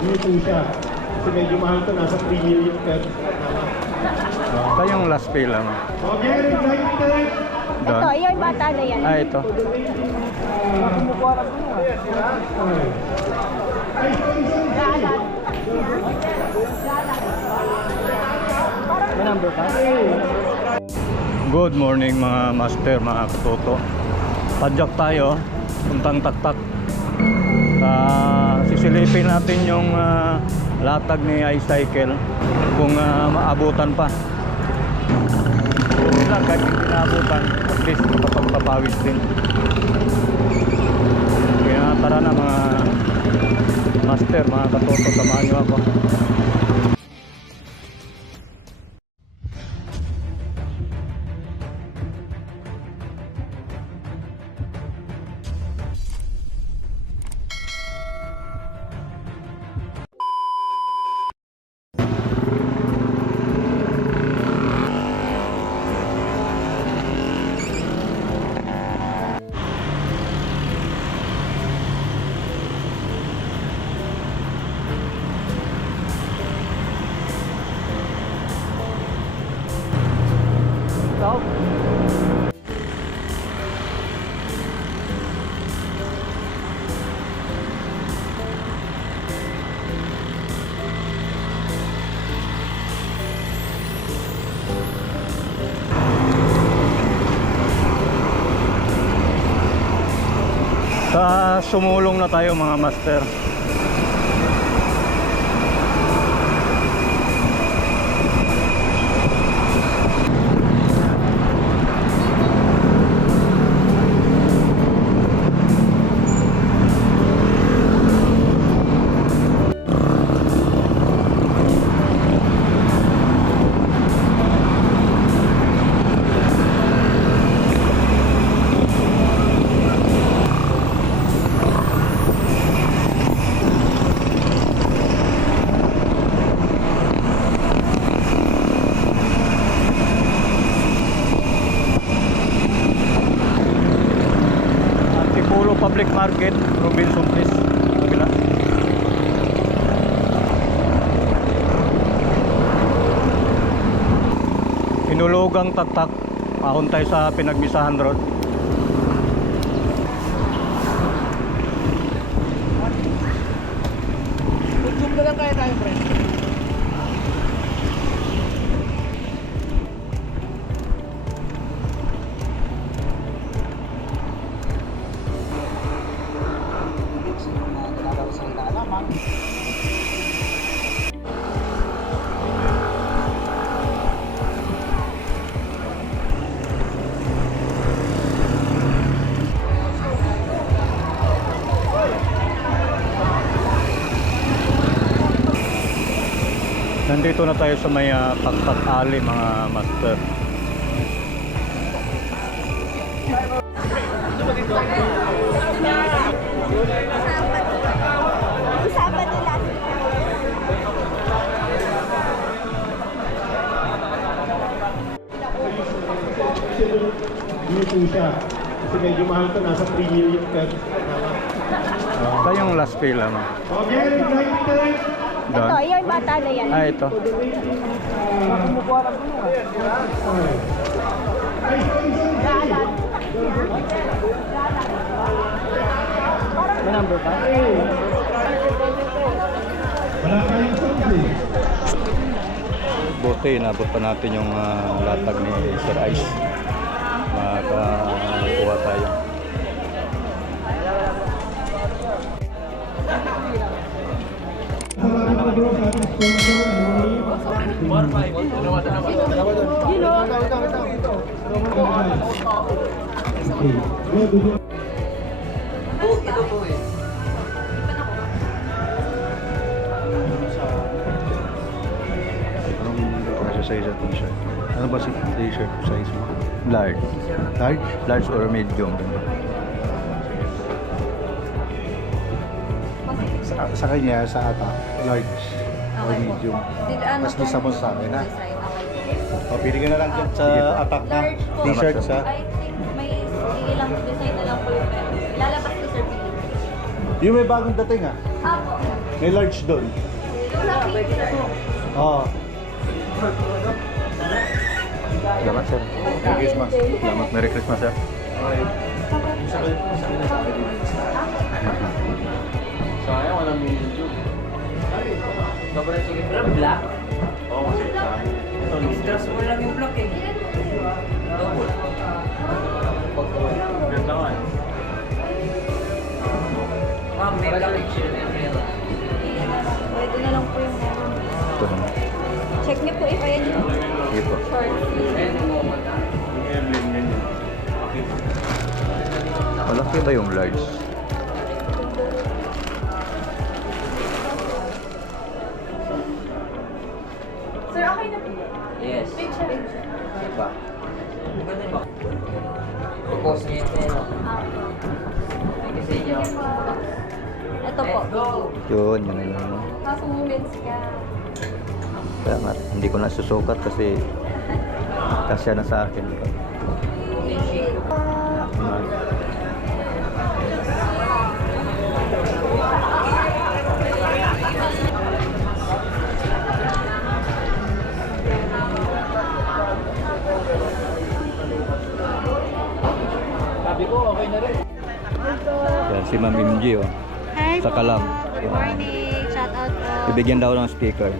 Dito siya. Kasi medyo mahal to, nasa 3 million per. Ito yung last pila mo. Okay, reflected. Ito, yung bata na yan. Ah, ito. Good morning mga master, mga katoto. Padjak tayo, puntang taktak. Sisilipin natin yung latag ni iCycle kung maabutan pa. Lang, kahit hindi naabutan, at least makapagpapawis din. Kaya tara na mga master, mga katoto, samahan nyo ako. Sumulong na tayo mga master. Public Market, Robinson Place, kabila. Inulugang taktak, ahon tayo sa Pinagbisahan Road. Zoom na lang kaya tayo, friend. Nandito na tayo sa may taktak alley mga master. Usapan nila. Dito siya. Kasi medyo mahal to, nasa 3 million per. Ito yung last pila mo. Okay, reflected. Ito, yung bata na yan. Ah, ito. May number ba? Wala kayong sabi. Buti, inabot pa natin yung latag ni Sir Ice. Makakuha tayo. Anong size sa t-shirt? Ano ba si t-shirt size mo? Large. Large? Large or medium? Sa kanya, sa ata, large or medium. Mas gusto mo sa akin, ha? O, pili ka na lang dyan sa attack na t-shirt sa... May ilang design na lang po yung meron. Lalabas ko, Sir Philip. Yung may bagong dating ah. Apo. May large doon. Oo. Salamat, sir. Merry Christmas. Salamat. Merry Christmas, sir. Sayang, walang medium. Sobrang sige. Pero black? Oo, kasi sa amin. Ito, Stressful lang yung black eh. Double. ganda nga eh. Ma'am, may black picture na yung meron. Pwede na lang po yung meron. Ito na. Check niyo po if ayan yung Sige po. short. Ayun yung moment na. Yung airline ganyan. Okay. Malaki ba yung large? Sir, okay na po. Yes. Picture. Diba? Maganda ba? Propose niya yung pero. Thank you sa inyo. Ito po. Let's go! Yun, yun na yun. Kaso moments ka. Kaya nga, hindi ko na susukat kasi kasya na sa akin. Sabi ko, okay na rin. Yan, si Ma'am MG, oh. Hi Sa Kalam. Good morning. Shout out po. Bibigyan daw ng speaker.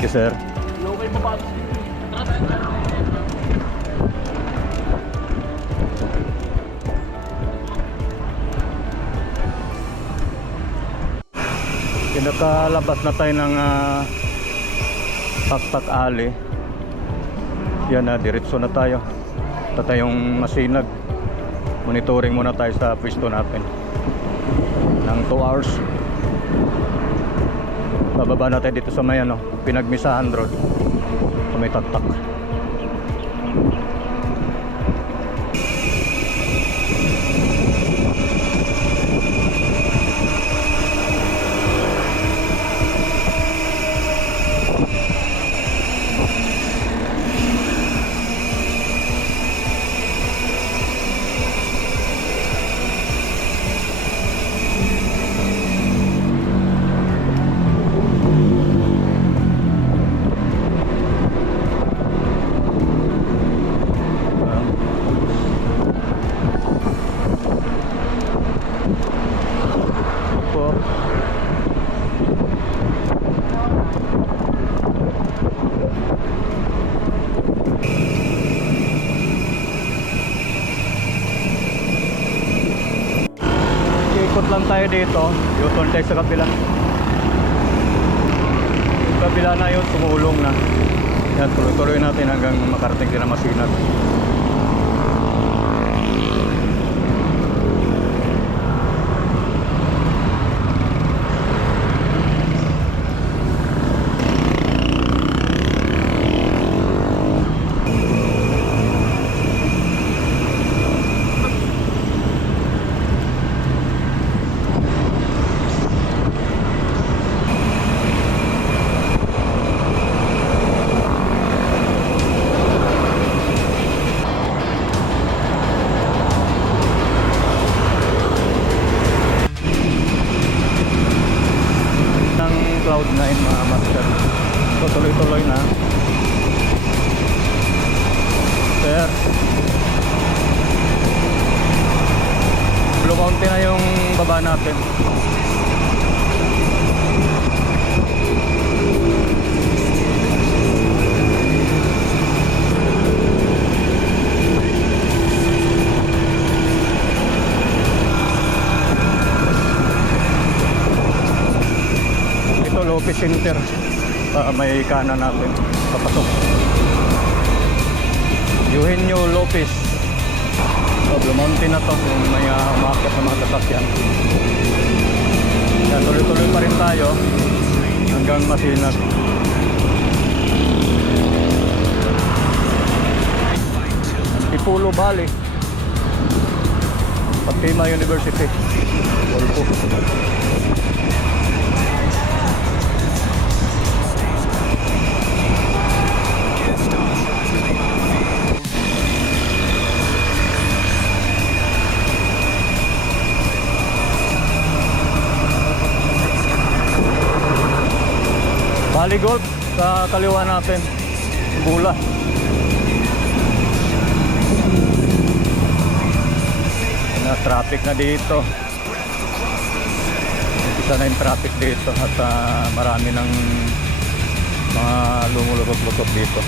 Yes, sir. Nakalabas na tayo ng Pakpak Alley. Yan na, diretso na tayo. Ito tayong masinag. Monitoring muna tayo sa pwesto natin ng 2 hours. Bababa na tayo dito sa may Pinagmisahan Road. Sa may taktak. Po. Ikot lang tayo dito. U-turn tayo sa kabila. Yung kabila na yun, sumulong na. Yan, tuloy-tuloy natin hanggang makarating din na Masinag. Cloud9 mga master. So tuloy-tuloy na. Sir, Blue Mountain na yung baba natin. Ito Lopez Center. May kanan natin papasok. Eugenio Lopez. Blue Mountain na to kung may umakit na mga sasakyan. Yan, tuloy-tuloy pa rin tayo hanggang Masinag. Ipulo Valley. Fatima University. Olpo. Bali Golf sa kaliwa natin. Bula. Na traffic na dito. Isa na yung traffic dito at marami ng mga lumulukot-lukot dito.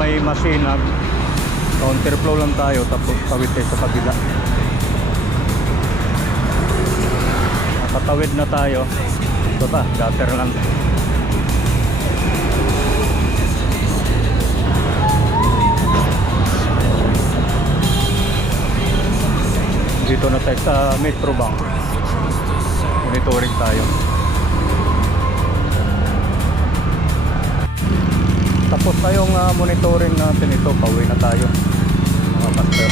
May masinag, counterflow lang tayo tapos tawid tayo sa kabila. Nakatawid na tayo. Ito ba, gutter lang. Dito na tayo sa Metro Bank. Monitoring tayo. Tapos tayong monitoring natin ito, pauwi na tayo mga master.